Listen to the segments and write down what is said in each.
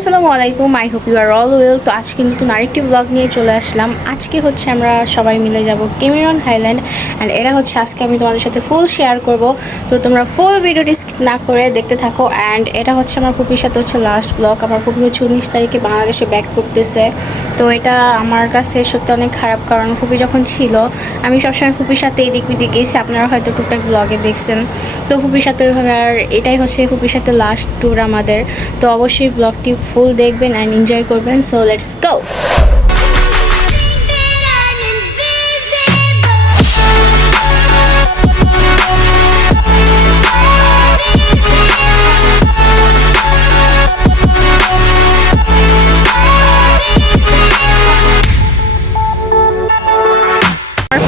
আসসালামু আলাইকুম। I hope you are all well. তো আজকে নতুন আরেকটি ব্লগ নিয়ে চলে আসলাম। আজকে হচ্ছে আমরা সবাই মিলে যাব ক্যামেরন হাইল্যান্ড অ্যান্ড এটা হচ্ছে আজকে আমি তোমাদের সাথে ফুল শেয়ার করব। তো তোমরা ফুল ভিডিওটি স্কিপ না করে দেখতে থাকো। অ্যান্ড এটা হচ্ছে আমার ফুপির সাথে হচ্ছে লাস্ট ব্লগ। আমার ফুপি হচ্ছে 19 তারিখে বাংলাদেশে ব্যাক করতেছে। তো এটা আমার কাছে সত্যি অনেক খারাপ, কারণ ফুপি যখন ছিল আমি সবসময় ফুপির সাথে এদিক ওদিক গেছি, আপনারা হয়তো টুকটাক ব্লগে দেখছেন। তো ফুপির সাথে ওইভাবে, আর এটাই হচ্ছে ফুপির সাথে লাস্ট ট্যুর আমাদের। তো অবশ্যই ব্লগটি ফুল দেখবেন অ্যান্ড এনজয় করবেন। So let's go.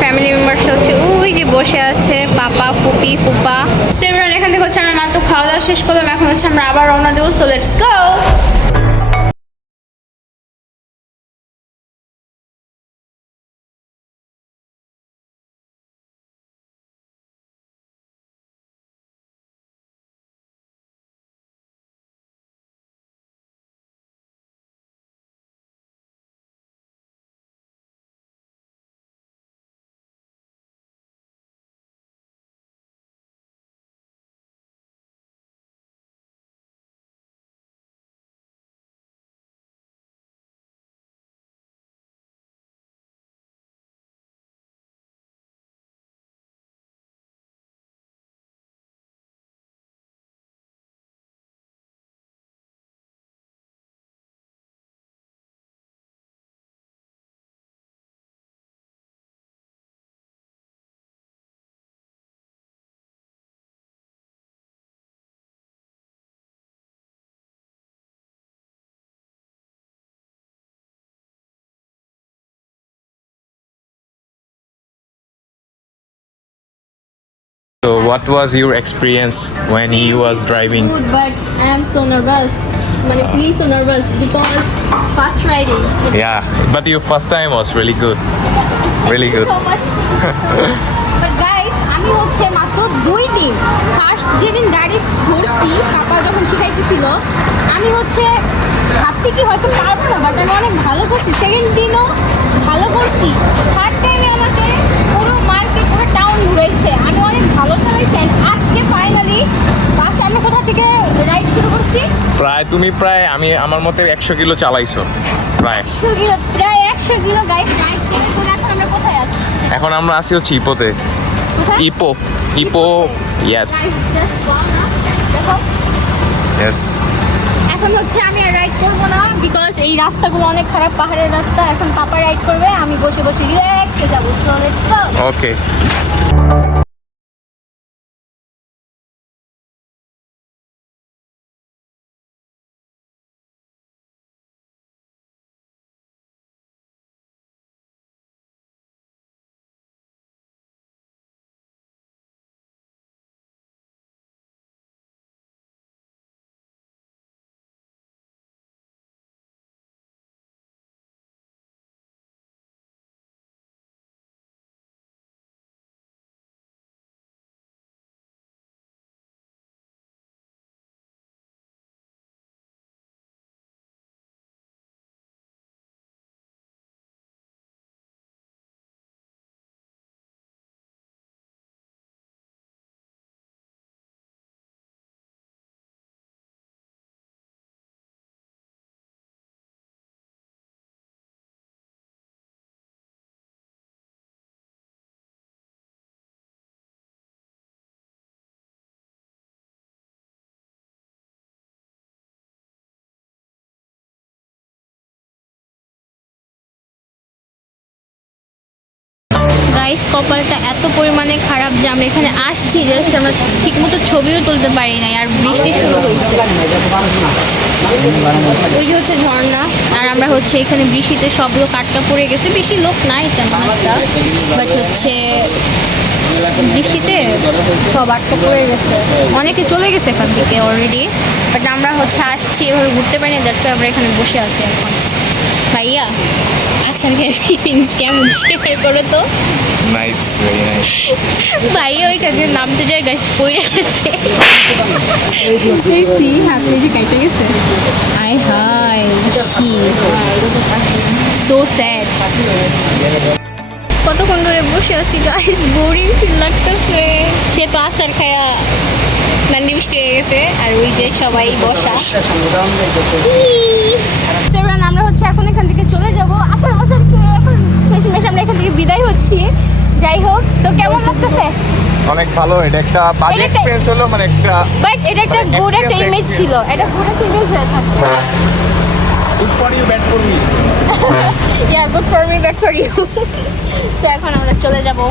Family members হচ্ছে ওই যে বসে আছে, পাপা, ফুপি, ফুপা। সো এখান থেকে হচ্ছে আমরা মাত্র খাওয়া দাওয়া শেষ করলাম, এখন হচ্ছে আমরা আবার রওনা দেবো। So let's go. So what was your experience when you was driving? Good, but I am so nervous. Please so nervous because fast riding. Yeah, but your first time was really good. Really good. So much. But guys, আমি হচ্ছে মাত্র 2 দিন ফার্স্ট যেদিন গাড়ি ধরছি, পাপা যখন শিখাইতেছিল, আমি হচ্ছে ভাবছি কি হয়তো পারবো না, বাট আমি অনেক ভালো করছি। সেকেন্ড দিনও ভালো করছি। থার্ড টাইমে আমাকে পুরো মার্কেট, পুরো টাউন ঘুরাইছে। আমি অনেক ভালো চালাইছি। আজকে ফাইনালি বাসে আমরা কোথা থেকে রাইড শুরু করছি? প্রায় আমি আমার মতে 100 কিলো চালাইছো প্রায়। 100 কিলো, প্রায় 100 কিলো গাইস রাইড করে করে এখন আমরা কোথায় আছি? এখন আমরা আসি হচ্ছে ইপোতে। কোথায়? ইপো ইয়েস দেখো, ইয়েস। এখন হচ্ছে আমি আর রাইড করবো না, বিকজ এই রাস্তাগুলো অনেক খারাপ, পাহাড়ের রাস্তা। এখন পাপা রাইড করবে, আমি বসে বসে রিল্যাক্সে যাবো। So let's go. ওকে। গাইস, কপালটা এত পরিমাণে খারাপ যে আমরা এখানে আসছি, জাস্ট আমরা ঠিকমতো ছবিও তুলতে পারি নাই, আর বৃষ্টি শুরু হয়েছে। ওই যে হচ্ছে ঝর্ণা, আর আমরা হচ্ছে এখানে বৃষ্টিতে সব লোক আটকা পড়ে গেছে। বেশি লোক নাই তেমন একটা, বাট হচ্ছে বৃষ্টিতে সব আটকা পড়ে গেছে। অনেকে চলে গেছে এখান থেকে অলরেডি, বাট আমরা হচ্ছে আসছি, এভাবে ঘুরতে পারি না, যাচ্ছে আমরা এখানে বসে আছি এখন। ভাইয়া আজকালকে ফিলিংস কেমন শেয়ার করো তো। Nice, very nice. ভাইয়া ওইখানে নামতে যায়, গাছ পড়ে গেছে, হাতে যে কাইটে গেছে। আয় হায়। হয় সো স্যাড। কতক্ষণ ধরে বসে আছি গাইস, বোরিং ফিল লাগতেছে। সে তো আসার খায়া নান্দি মিষ্টি হয়ে গেছে, আর ওই যে সবাই বসা। সেভেন, আমরা হচ্ছে এখন এখান থেকে চলে যাবো। আসার বছর এখন শেষমেশ আমরা এখান থেকে বিদায় হচ্ছি। যাই হোক, তো কেমন লাগতেছে? অনেক ভালো, এটা একটা বাজে এটা একটা- এক্সপেরিয়েন্স হলো, মানে একটা বাট এটা একটা গুড একটা ইমেজ ছিল, এটা গুড একটা ইমেজ হয়ে থাকতো। Good for you, bad for me. Yeah, good for me, bad for you. তো এখন আমরা চলে যাবো।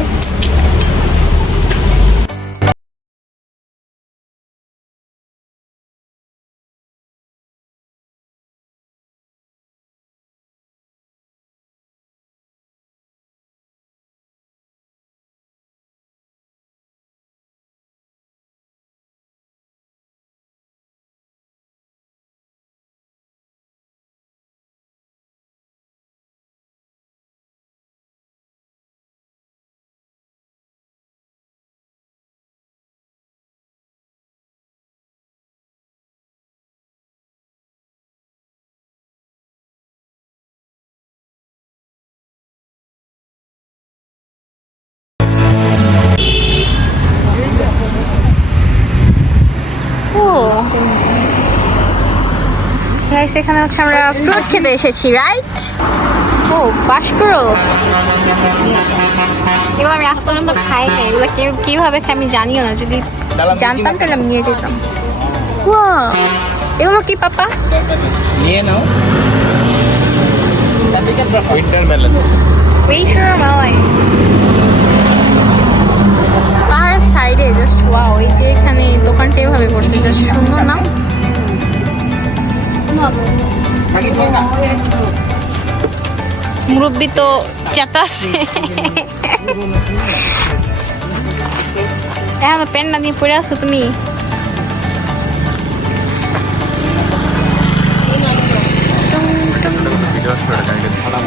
ও গাইস, এখানে হচ্ছে আমরা ফ্রুট খেতে এসেছি, রাইট? ও, বাসকরো। এগুলো আমি আজ পর্যন্ত খাইনি, এগুলো কিভাবে খাই আমি জানিও না। যদি জানতাম তাহলে আমি নিয়ে যেতাম। Wow, এগুলো কি পাপা? নিয়ে নাও। Winter melon. Winter melon. পাহাড়ের সাইডে জাস্ট ওয়াও, এই যে এখানে দোকানটা এভাবে করছে, জাস্ট সুন্দর না? মুরব্বি তো চেতাচ্ছে। এখন প্যান্ট না দিয়ে পরে আছো তুমি?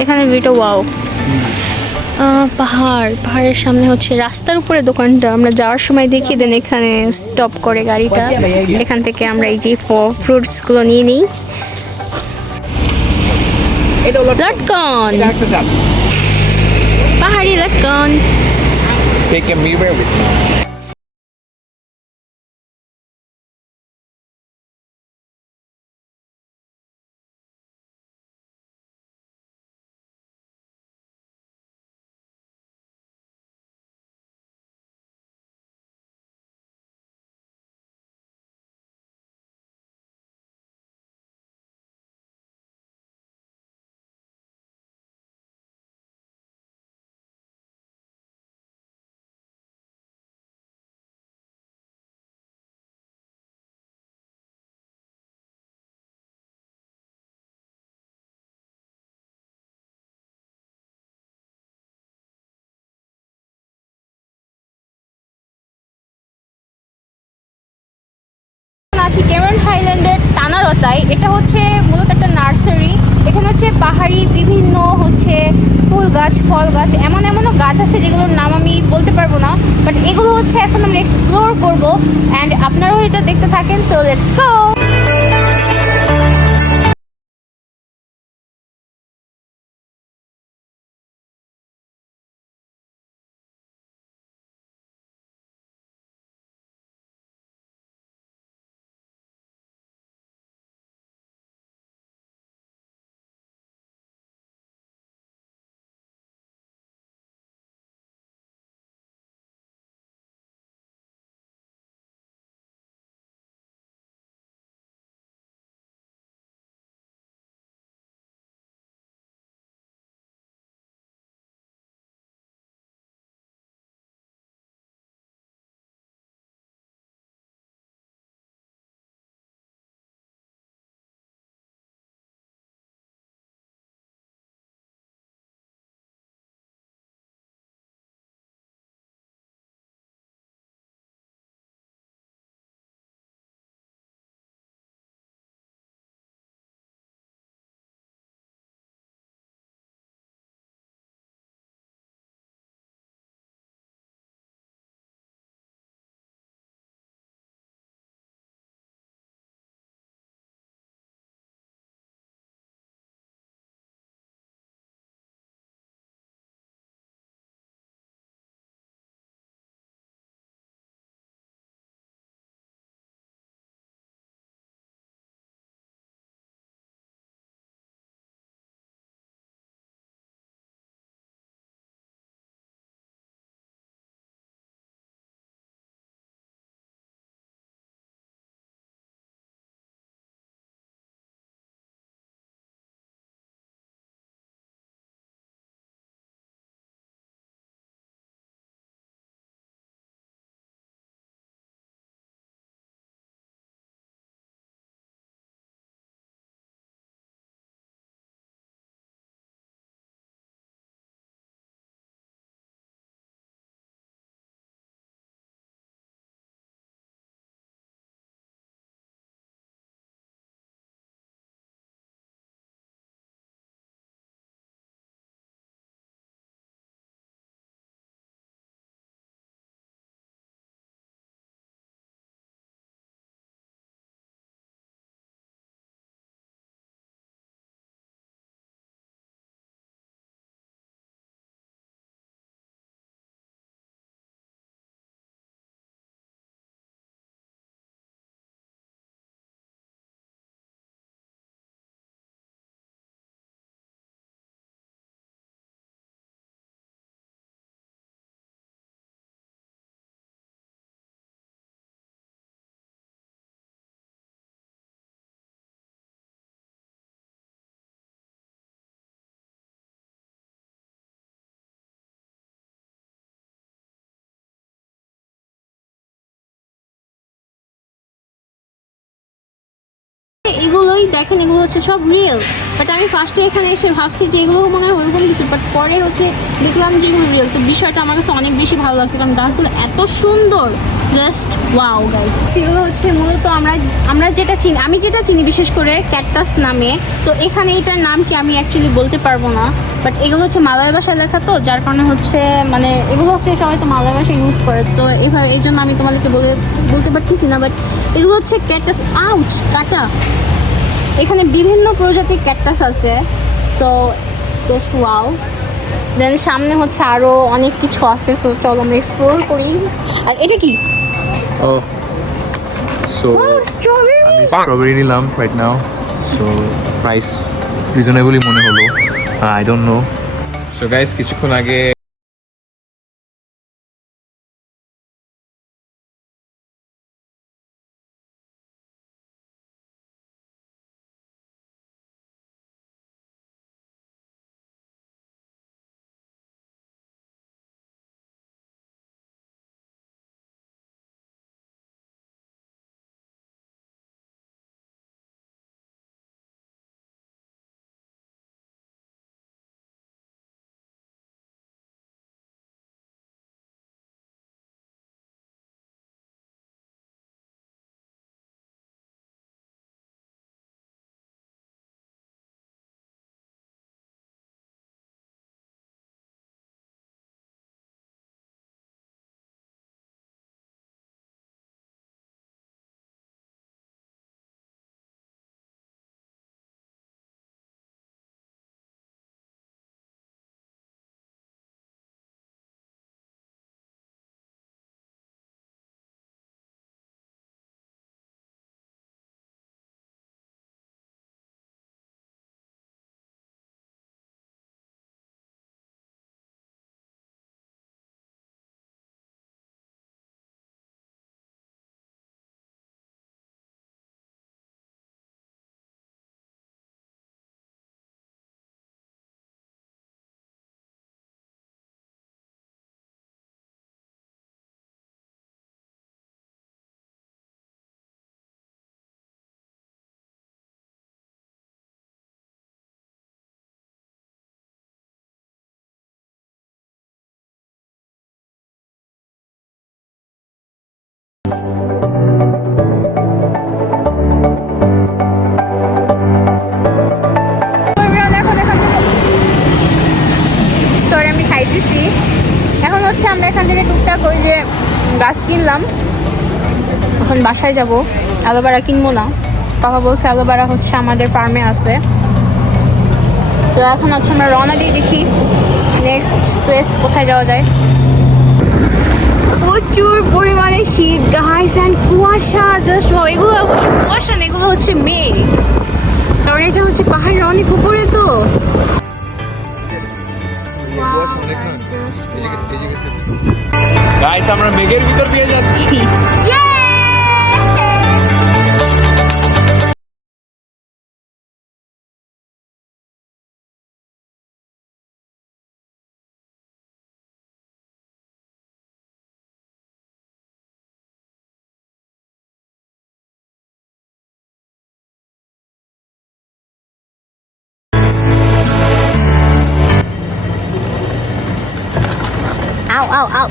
এখানে ভিডিও ওয়াও। পাহাড়ের সামনে হচ্ছে রাস্তার উপরে দোকানটা। আমরা যাওয়ার সময় দেখি, দেন এখানে স্টপ করে গাড়িটা। এখান থেকে আমরা এই যে ফ্রুটস গুলো নিয়ে নিই। লটকন, পাহাড়ি লটকন। Take a mirror with me. আছি ক্যামেরন হাইল্যান্ডের টানারতায়। এটা হচ্ছে মূলত একটা নার্সারি। এখানে হচ্ছে পাহাড়ি বিভিন্ন হচ্ছে ফুল গাছ, ফল গাছ, এমনও গাছ আছে যেগুলোর নাম আমি বলতে পারবো না, বাট এগুলো হচ্ছে এখন আমরা এক্সপ্লোর করবো। অ্যান্ড আপনারাও এটা দেখতে থাকেন, সো লেটস গো। দেখেন এগুলো হচ্ছে সব রিয়েল, বাট আমি ফার্স্টে এখানে এসে ভাবছি যে এগুলো মনে হয় ওরকম কিছু, বাট পরে হচ্ছে দেখলাম যে এগুলো রিয়েল। তো বিষয়টা আমার কাছে অনেক বেশি ভালো লাগছে, কারণ গাছগুলো এত সুন্দর, জাস্ট ওয়াও গাইস। এগুলো হচ্ছে মূলত আমরা যেটা চিনি, আমি যেটা চিনি বিশেষ করে ক্যাকটাস নামে। তো এখানে এটার নাম কি আমি অ্যাকচুয়ালি বলতে পারবো না, বাট এগুলো হচ্ছে মালয় ভাষায় লেখা, তো যার কারণে হচ্ছে মানে এগুলো হচ্ছে সবাই তো মালয় ভাষা ইউজ করে, তো এভাবে এই জন্য আমি তোমাদেরকে বলতে পারতেছি না। বাট এগুলো হচ্ছে ক্যাকটাস। আউচ, কাটা। এখানে বিভিন্ন প্রজাতির ক্যাকটাস আছে, সো জাস্ট ওয়াও। দেন সামনে হচ্ছে আরো অনেক কিছু আছে, তো চলো আমরা এক্সপ্লোর করি। আর এটা কি? Oh, so strawberry. আমি স্ট্রবেরি নিলাম রাইট নাও, সো প্রাইস রিজনেবলই মনে হলো, I don't know. So guys, কিছুক্ষণ আগে আমি খাইতেছি এখন হচ্ছে আমরা এখান থেকে টুকটাক ওই যে গাছ কিনলাম, এখন বাসায় যাব। অ্যালোভেরা কিনবো না, বাবা বলছে অ্যালোভেরা হচ্ছে আমাদের ফার্মে আছে। তো এখন হচ্ছে আমরা রওনা দিয়ে দেখি নেক্সট প্লেস কোথায় যাওয়া যায়। প্রচুর পরিমাণে শীত গাইস অ্যান্ড কুয়াশা, জাস্ট এগুলো অবশ্য কুয়াশা না, এগুলো হচ্ছে মেঘ, কারণ এটা হচ্ছে পাহাড়ের অনেক উপরে। তো গাইস আমরা মেঘের ভিতর দিয়ে যাচ্ছি। আউ আউ আউ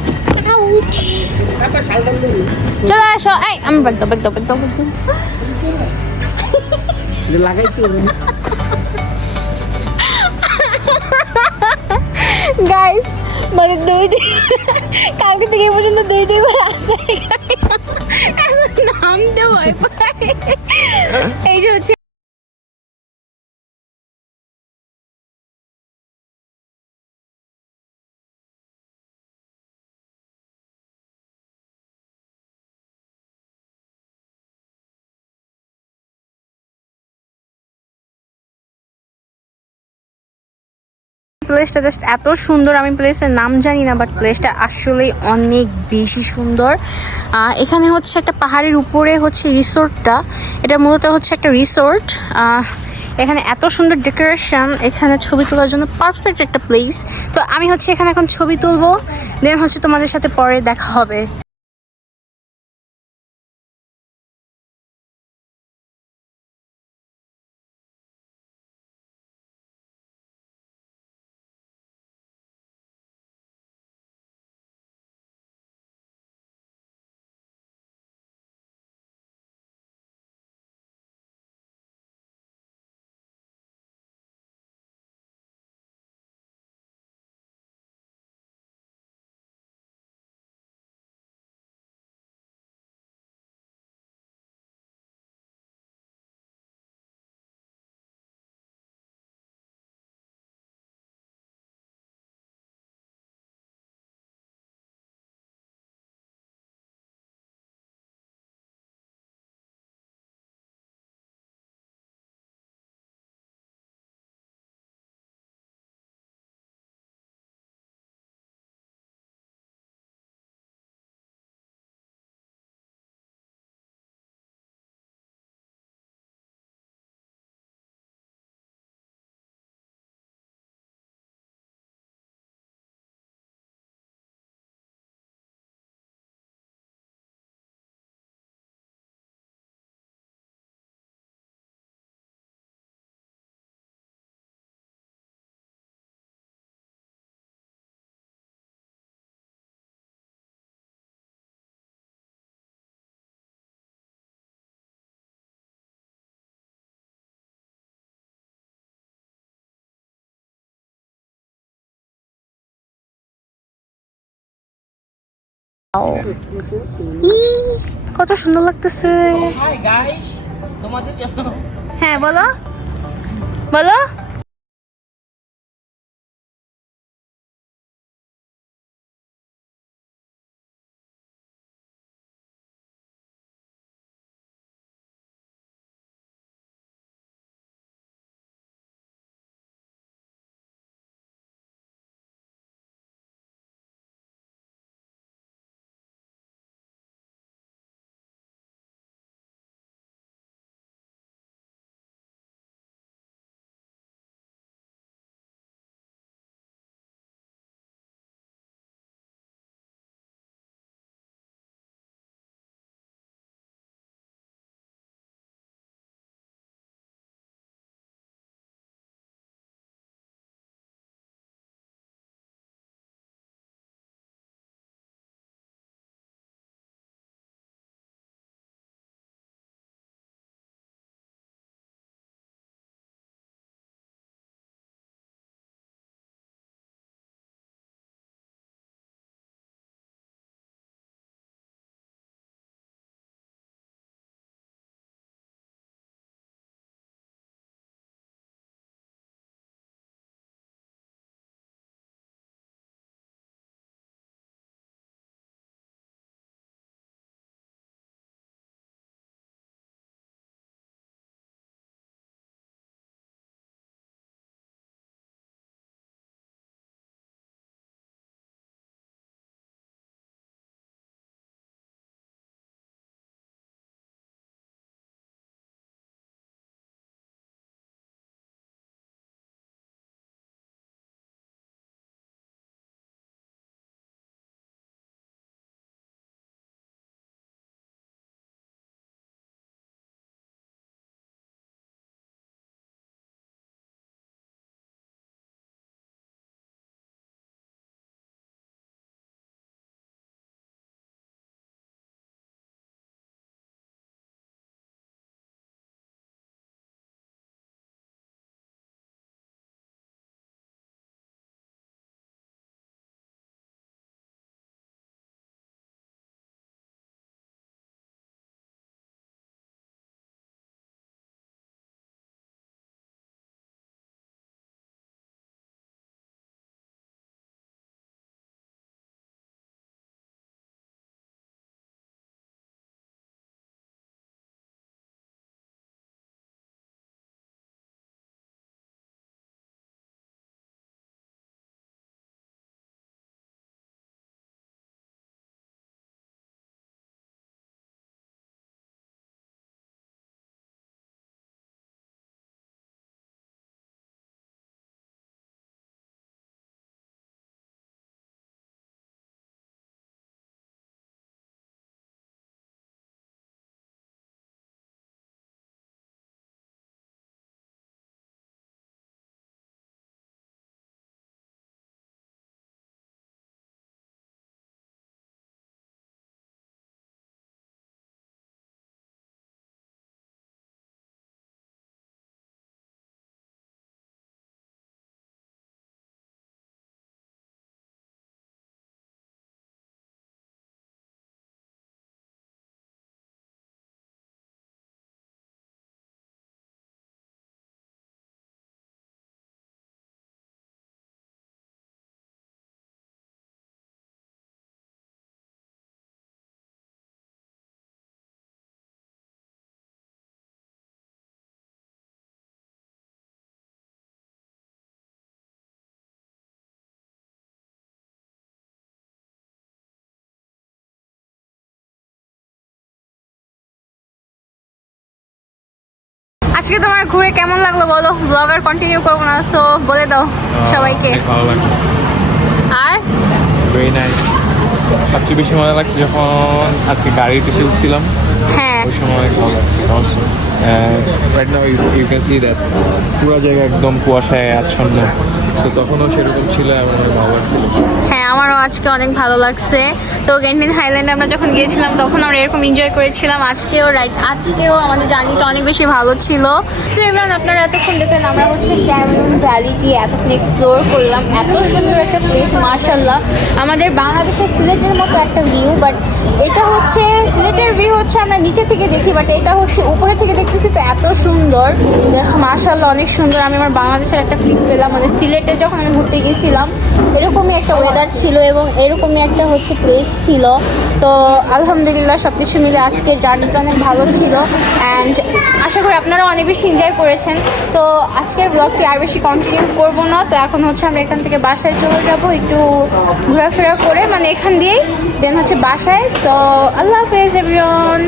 আউচ, চলে আসো। এই আমি ব্যাগ দাও গাইস, মানে কালকে থেকে পর্যন্ত দুইবার আসে, এখন নামতে ভয় পাই। এই যে হচ্ছে প্লেসটা জাস্ট এত সুন্দর, আমি প্লেসের নাম জানি না, বাট প্লেসটা আসলে অনেক বেশি সুন্দর। এখানে হচ্ছে একটা পাহাড়ের উপরে হচ্ছে রিসোর্টটা, এটা মূলত হচ্ছে একটা রিসোর্ট। এখানে এত সুন্দর ডেকোরেশন, এখানে ছবি তোলার জন্য পারফেক্ট একটা প্লেস। তো আমি হচ্ছে এখানে এখন ছবি তুলবো, দেন হচ্ছে তোমাদের সাথে পরে দেখা হবে। কত সুন্দর লাগতেছে। হ্যাঁ বলো বলো। আজকে তোমার ঘুরে কেমন লাগলো বলো, ব্লগ আর কন্টিনিউ করবো না, সো বলে দাও সবাইকে। অনেক ভালো লাগলো, আর ভেরি নাইস। সবচেয়ে বেশি মজা লাগছে যখন আজকে গাড়ির পিছিয়ে উঠছিলাম, হ্যাঁ ওই সময় অনেক ভালো লাগছে। Right now you can see that পুরো জায়গা একদম কুয়াশায় আচ্ছন্ন, সো তখনও সেরকম ছিল এবং অনেক ভালো লাগছিল। হ্যাঁ আমারও আমারও আজকে অনেক ভালো লাগছে। তো গেন্টিন হাইল্যান্ডে আমরা যখন গিয়েছিলাম তখন আমরা এরকম এনজয় করেছিলাম। আজকেও আমাদের জার্নিটা অনেক বেশি ভালো ছিল। সো এবার আপনারা এতক্ষণ দেখলেন আমরা হচ্ছে ক্যামেরন ভ্যালিটি এতক্ষণ এক্সপ্লোর করলাম। এত সুন্দর একটা প্লেস, মার্শাল্লাহ। আমাদের বাংলাদেশের সিলেটের মতো একটা ভিউ, বাট এটা হচ্ছে সিলেটের ভিউ হচ্ছে আমরা নিচে থেকে দেখি, বাট এটা হচ্ছে উপরে থেকে দেখতেছি। তো এত সুন্দর, জাস্ট মার্শাল্লাহ, অনেক সুন্দর। আমি আমার বাংলাদেশের একটা ফিল পেলাম। মানে সিলেটে যখন আমি ঘুরতে গেছিলাম এরকমই একটা ওয়েদার ছিল এবং এরকমই একটা হচ্ছে প্লেস ছিল। তো আলহামদুলিল্লাহ সব কিছু মিলে আজকের জার্নিটা অনেক ভালো ছিল অ্যান্ড আশা করি আপনারা অনেক বেশি এনজয় করেছেন। তো আজকের ব্লগটি আর বেশি কন্টিনিউ করব না। তো এখন হচ্ছে আমরা এখান থেকে বাসায় চলে যাব একটু ঘোরাফেরা করে, মানে এখান দিয়েই দেন হচ্ছে বাসায়। সো আল্লাহ হাফেজ এভরিওয়ান।